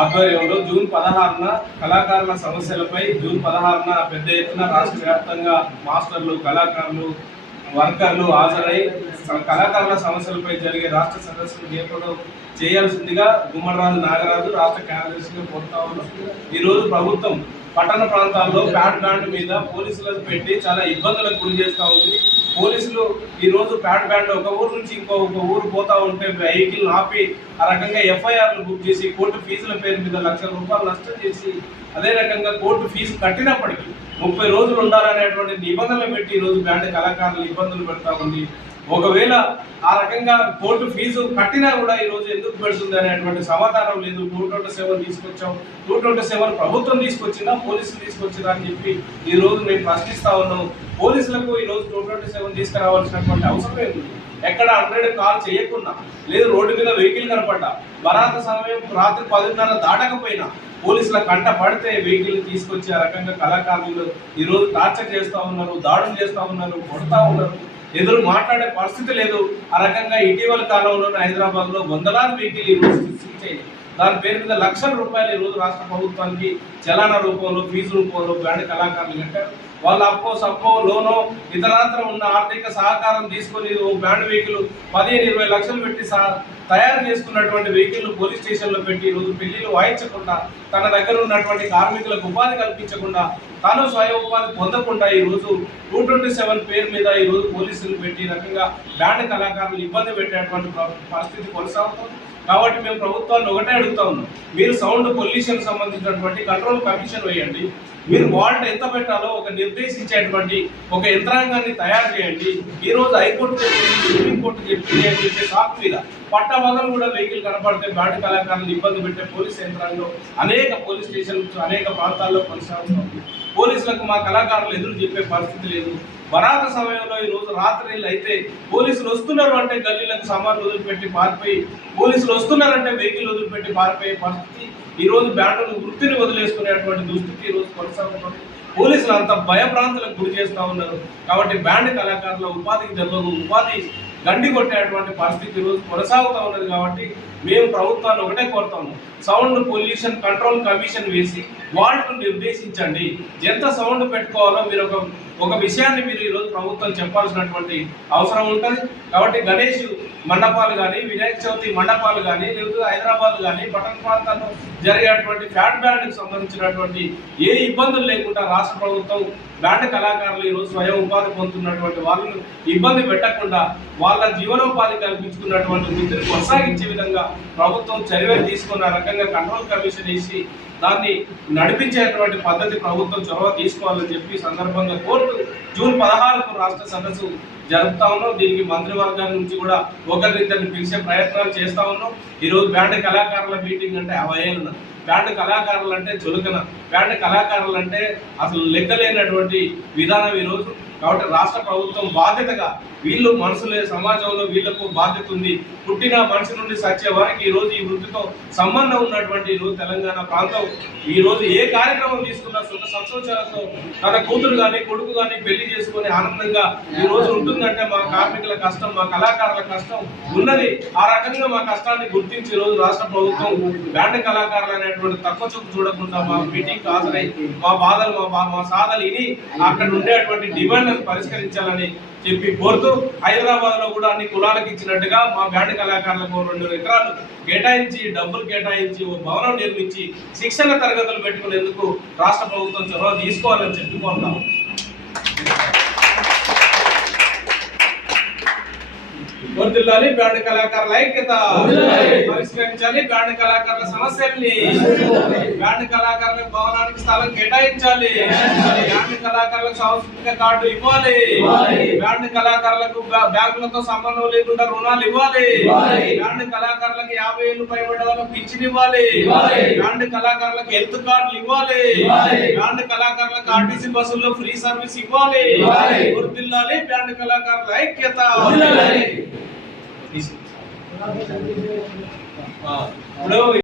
ఆధ్వర్యంలో జూన్ 16న కళాకారుల సమస్యలపై జూన్ 16న పెద్ద ఎత్తున రాష్ట్ర వ్యాప్తంగా మాస్టర్లు, కళాకారులు, వర్కర్లు హాజరై కళాకారుల సమస్యలపై జరిగే రాష్ట్ర సదస్సును ఏర్పాటు చేయాల్సిందిగా గుమ్మడిరాజు నాగరాజు రాష్ట్ర కార్యదర్శిగా కోరుతా ఉన్నాం. ఈరోజు ప్రభుత్వం పట్టణ ప్రాంతాల్లో ప్యాడ్ బ్యాండ్ మీద పోలీసులను పెట్టి చాలా ఇబ్బందులకు గురి చేస్తూ ఉంది. పోలీసులు ఈరోజు ప్యాడ్ బ్యాండ్ ఒక ఊరు నుంచి ఒక ఊరు పోతా ఉంటే వెహికల్ ఆపి ఆ రకంగా ఎఫ్ఐఆర్లు బుక్ చేసి కోర్టు ఫీజుల పేరు మీద ₹1,00,000 నష్టం చేసి అదే రకంగా కోర్టు ఫీజు కట్టినప్పటికీ 30 రోజులు ఉండాలనేటువంటి నిబంధనలు పెట్టి ఈరోజు బ్యాండ్ కళాకారులు ఇబ్బందులు పెడతా ఉంది. ఒకవేళ ఆ రకంగా కోర్టు ఫీజు కట్టినా కూడా ఈరోజు ఎందుకు పెడుతుంది అనేటువంటి సమాధానం లేదు. 227 తీసుకొచ్చాం, 227 ప్రభుత్వం తీసుకొచ్చిందా, పోలీసులు తీసుకొచ్చిందా అని చెప్పి ఈరోజు మేము ప్రశ్నిస్తా ఉన్నాం. పోలీసులకు ఈరోజు 227 తీసుకురావాల్సినటువంటి అవసరం లేదు. ఎక్కడ 100 కాల్ చేయకుండా లేదు, రోడ్డు మీద వెహికల్ కనపడ్డా బరాత సమయం రాత్రి 10:30 దాటకపోయినా పోలీసుల కంట పడితే వెహికల్ తీసుకొచ్చి ఆ రకంగా కళాకారులు ఈరోజు టార్చర్ చేస్తూ ఉన్నారు, దాడులు చేస్తూ ఉన్నారు, కొడతా ఉన్నారు. ఎదురు మాట్లాడే పరిస్థితి లేదు. ఆ రకంగా ఇటీవల కాలంలోనే హైదరాబాద్లో వందలాది వెహికల్ ఈరోజు సీజ్ అయ్యాయి. దాని పేరు మీద ₹1,00,000 ఈరోజు రాష్ట్ర ప్రభుత్వానికి చలానా రూపంలో, ఫీజు రూపంలో బ్యాండ్ కళాకారులు కట్టారు. వాళ్ళ అప్పో సప్పో లోనో ఇతరాత్ర ఉన్న ఆర్థిక సహకారం తీసుకొని బ్యాండ్ వెహికల్ 15-20 లక్షలు పెట్టి తయారు చేసుకున్నటువంటి వెహికల్ పోలీస్ స్టేషన్లో పెట్టి ఈరోజు పెళ్లిళ్ళు వాయించకుండా, తన దగ్గర ఉన్నటువంటి కార్మికులకు ఉపాధి కల్పించకుండా, తాను స్వయం ఉపాధి పొందకుండా ఈరోజు 227 పేరు మీద ఈరోజు పోలీసులు పెట్టి రకంగా బ్యాండ్ కళాకారులు ఇబ్బంది పెట్టేటువంటి పరిస్థితి కొనసాగుతుంది. కాబట్టి మేము ప్రభుత్వాన్ని ఒకటే అడుగుతా ఉన్నాం, మీరు సౌండ్ పొల్యూషన్ సంబంధించినటువంటి కంట్రోల్ కమిషన్ వేయండి. మీరు వాల్ట్ ఎంత పెట్టాలో ఒక నిర్దేశించేటువంటి ఒక యంత్రాంగాన్ని తయారు చేయండి. ఈరోజు హైకోర్టు చెప్పింది, సుప్రీంకోర్టు చెప్పింది అని చెప్పే సాక్ మీద పట్టభద్రులు కూడా వెహికల్ కనపడితే బ్యాండ్ కళాకారులను ఇబ్బంది పెట్టే పోలీస్ యంత్రాంగం అనేక పోలీస్ స్టేషన్స్ అనేక ప్రాంతాల్లో కొనసాగుతుంది. పోలీసులకు మా కళాకారులు ఎదురు చెప్పే పరిస్థితి లేదు. బరాత సమయంలో ఈరోజు రాత్రిళ్ళు అయితే పోలీసులు వస్తున్నారు అంటే గల్లీలకు సామాన్లు వదిలిపెట్టి పారిపోయి, పోలీసులు వస్తున్నారంటే వెహికల్ వదిలిపెట్టి పారిపోయే పరిస్థితి ఈరోజు బ్యాండ్ను వృత్తిని వదిలేసుకునేటువంటి దుస్థితి ఈరోజు కొనసాగుతుంది. పోలీసులు అంత భయభ్రాంతులకు గురి చేస్తూ ఉన్నారు. కాబట్టి బ్యాండ్ కళాకారుల ఉపాధికి దెబ్బకు ఉపాధి గండి కొట్టేటువంటి పరిస్థితి ఈరోజు కొనసాగుతూ ఉన్నది. కాబట్టి మేము ప్రభుత్వాన్ని ఒకటే కోరుతాము, సౌండ్ పొల్యూషన్ కంట్రోల్ కమిషన్ వేసి వాల్ట్ను నిర్దేశించండి. ఎంత సౌండ్ పెట్టుకోవాలో మీరు ఒక విషయాన్ని మీరు ఈరోజు ప్రభుత్వం చెప్పాల్సినటువంటి అవసరం ఉంటుంది. కాబట్టి గణేష్ మండపాలు కానీ, వినాయక చవితి మండపాలు కానీ, లేదా హైదరాబాద్ కానీ పట్టణ ప్రాంతాల్లో జరిగేటువంటి ఫ్యాట్ బ్యాండ్కి సంబంధించినటువంటి ఏ ఇబ్బందులు లేకుండా రాష్ట్ర ప్రభుత్వం బ్యాండ్ కళాకారులు ఈరోజు స్వయం ఉపాధి పొందుతున్నటువంటి వాళ్ళను ఇబ్బంది పెట్టకుండా వాళ్ళ జీవనోపాధి కల్పించుకున్నటువంటి వృత్తిని కొనసాగించే విధంగా ప్రభుత్వం చర్యలు తీసుకున్న రకంగా కంట్రోల్ కమిషన్ వేసి దాన్ని నడిపించేటువంటి పద్ధతి ప్రభుత్వం చొరవ తీసుకోవాలని చెప్పి సందర్భంగా కోర్టు జూన్ 16కు రాష్ట్ర సదస్సు జరుపుతా ఉన్నాం. దీనికి మంత్రివర్గాల నుంచి కూడా ఒకరిద్దరిని పిలిచే ప్రయత్నాలు చేస్తూ ఉన్నాం. ఈరోజు బ్యాండ్ కళాకారుల మీటింగ్ అంటే అవహేళన, బ్యాండ్ కళాకారులు అంటే చులకన, బ్యాండ్ కళాకారులు అంటే అసలు లెక్కలేనటువంటి విధానం ఈరోజు. కాబట్టి రాష్ట్ర ప్రభుత్వం బాధ్యతగా వీళ్ళు మనుషులే, సమాజంలో వీళ్లకు బాధ్యత ఉంది. పుట్టిన మనిషి నుండి సచ్చే వరకు ఈరోజు ఈ వృత్తితో సంబంధం ఉన్నటువంటి ఈరోజు తెలంగాణ ప్రాంతం ఈరోజు ఏ కార్యక్రమం తీసుకున్నా సుఖ సంతోషాలతో తన కూతురు కానీ కొడుకు కానీ పెళ్లి చేసుకుని ఆనందంగా ఈ రోజు ఉంటుందంటే మా కార్మికుల కష్టం, మా కళాకారుల కష్టం ఉన్నది. ఆ రకంగా మా కష్టాన్ని గుర్తించి ఈరోజు రాష్ట్ర ప్రభుత్వం బ్యాండ్ కళాకారులు అనేటువంటి తక్కువ చూపు చూడకుండా మా మీటింగ్ హాజరై మా బాధలు మా సాధలు ఇని అక్కడ ఉండేటువంటి డిమాండ్లను పరిష్కరించాలని చెప్పి కోరుతూ, హైదరాబాద్ లో కూడా అన్ని కులాలకు ఇచ్చినట్టుగా మా బ్యాండ్ కళాకారులకు 2 ఎకరాలు కేటాయించి, డబ్బులు కేటాయించి, ఓ భవనం నిర్మించి శిక్షణ తరగతులు పెట్టుకునేందుకు రాష్ట్ర ప్రభుత్వం చొరవ తీసుకోవాలని చెప్పుకుంటాం. వర్ధిల్లాలి బ్యాండ్ కళాకారుల ఐక్యత, పరిష్కరించాలి బ్యాండ్ కళాకారుల సమస్యల్ని, బ్యాండ్ కళాకారులకు భవనానికి స్థలం కేటాయించాలి, బ్యాండ్ కళాకారులకు సాంస్కృతిక కార్డు ఇవ్వాలి, బ్యాండ్ కళాకారులకు బ్యాంకులతో సంబంధం లేకుండా రుణాలు ఇవ్వాలి, బ్యాండ్ కళాకారులకు 50 ఏళ్ళు పైబడ్డ వాళ్ళకి పింఛన్ ఇవ్వాలి, బ్యాండ్ కళాకారులకు హెల్త్ కార్డులు ఇవ్వాలి, బ్యాండ్ కళాకారులకు ఆర్టీసీ బస్సుల్లో ఫ్రీ సర్వీస్ ఇవ్వాలి. వర్ధిల్లాలి బ్యాండ్ కళాకారుల ఐక్యత. ఇప్పుడు